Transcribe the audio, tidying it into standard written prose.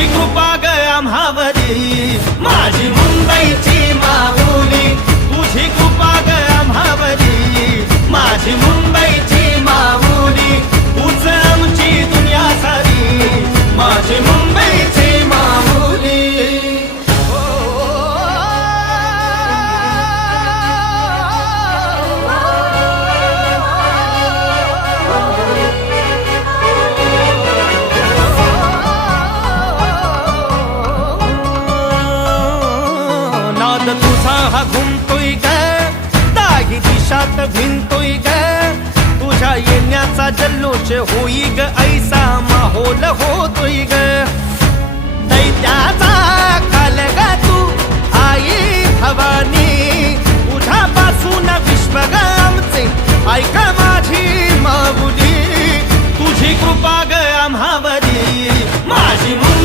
तुझी कृपा ग आम्हावरी माझी मुंबईची माऊली तुझी कृपा ग आम्हावरी माझी मुंबईची माऊली तूच आमची दुनिया सारी माझी मुंबईची माऊली नाद तुझा हा घुमतोय ग दाही दिशात भिनतोय ग तुझ्या येण्याचा जल्लोष होई ग ऐसा माहोल होतोय ग